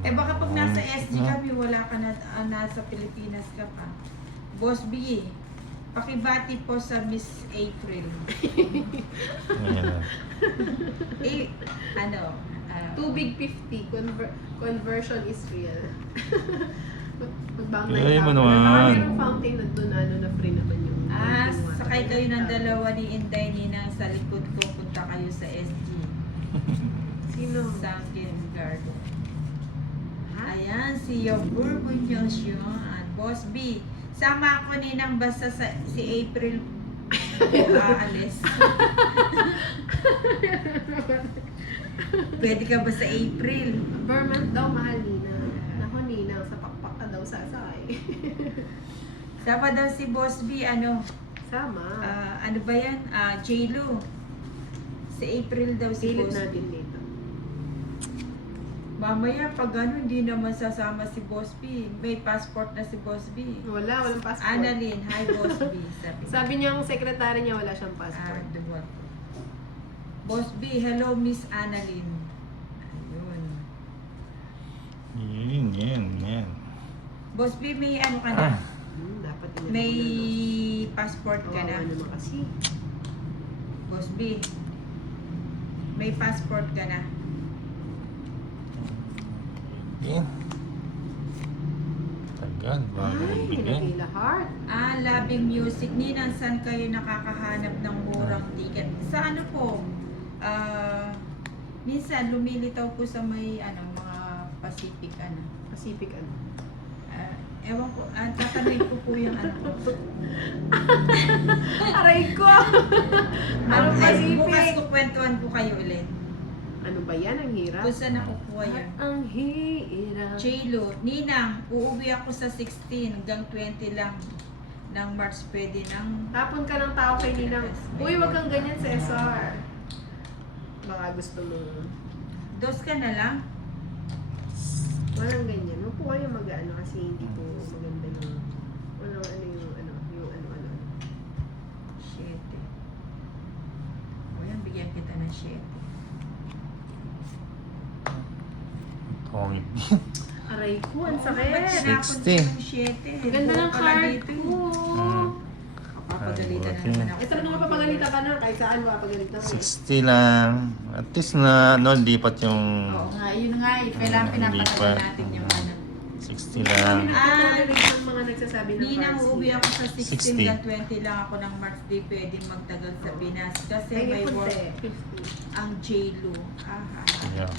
Eh baka pag nasa SG kami, wala ka na, nasa Pilipinas ka pa. Boss B, pakibati po sa Miss April. Eh, ano? Tubig 50, conversion is real. Magbang Ay, mo na naman. yung fountain na doon, na free naman yung drinking water. Sakay kayo ng dalawa ni Inday Ninang sa likod ko, punta kayo sa SG. Sino? Sunken Garden. Ayan, si Yobur Bunyosyon. Boss B, sama ako Ninang basta si April aalis. Pwede ka ba sa April? Per month daw, mahal Nina. Naku Nina, sa pakpak ka daw sasakay. Sama daw si Boss B, ano? Sama. Ano ba yan? J-Lo. Si April daw si Pilit Boss B. natin dito. Mamaya pag ano, hindi naman sasama si Boss B. May passport na si Boss B. Walang passport. Annalyn, hi Boss B. Sabi niya ang sekretary niya wala siyang passport. Duwat. Boss B, hello Miss Annalyn. Ayun. Yan. Boss B, may ano ka na? Dapat May passport ka na? naman kasi. Boss B, may passport ka na? Tagal, bago Ay, magbigay. Nabila Heart. Labing Music. Ninang, saan kayo nakakahanap ng murang ticket? Sa ano po? Minsan, lumilitaw po sa may mga Pacific Pacific ano. Ewan ko, tatanungin ko po yung ano ko. Aray ko! Ano Bukas Pacific? ko kwentuhan ko kayo ulit. Ano ba yan? Ang hirap. Kung saan nakukuha yan? Ang hirap. J-Lo, Ninang, uuwi ako sa 16 hanggang 20 lang ng March, pwede ng... Tapon ka ng tao kay Ninang. Uy, wag kang ganyan, Cesar. Baka gusto mo. Dos ka na lang? Walang ganyan. Huwag po kayo mag-ano kasi hindi po maganda yung... Walang ano yung ano. 7. O yan, bigyan kita ng 7. Pongit. Aray ko, ang Ba't sakit. tinapon ko yung 7? Ang ganda ng card ko. Papagalitan na Okay. naman ako. Eh, sabi nung mapapagalitan ka na, kahit saan mapapagalitan ka. 60 lang. At least na, lipat yung Oo nga, yun nga eh. Kailangan Hindi pinapatagal pa. natin yung ano. 60 lang. Ang mga nagsasabi ng Ninang, cards uuwi niya. ako sa 16 60. hanggang 20 lang ako ng March Day. Pwedeng magtagal sa Pinas. Kasi Ay, may punte, work 50. ang J-Lo. Aha. Yeah.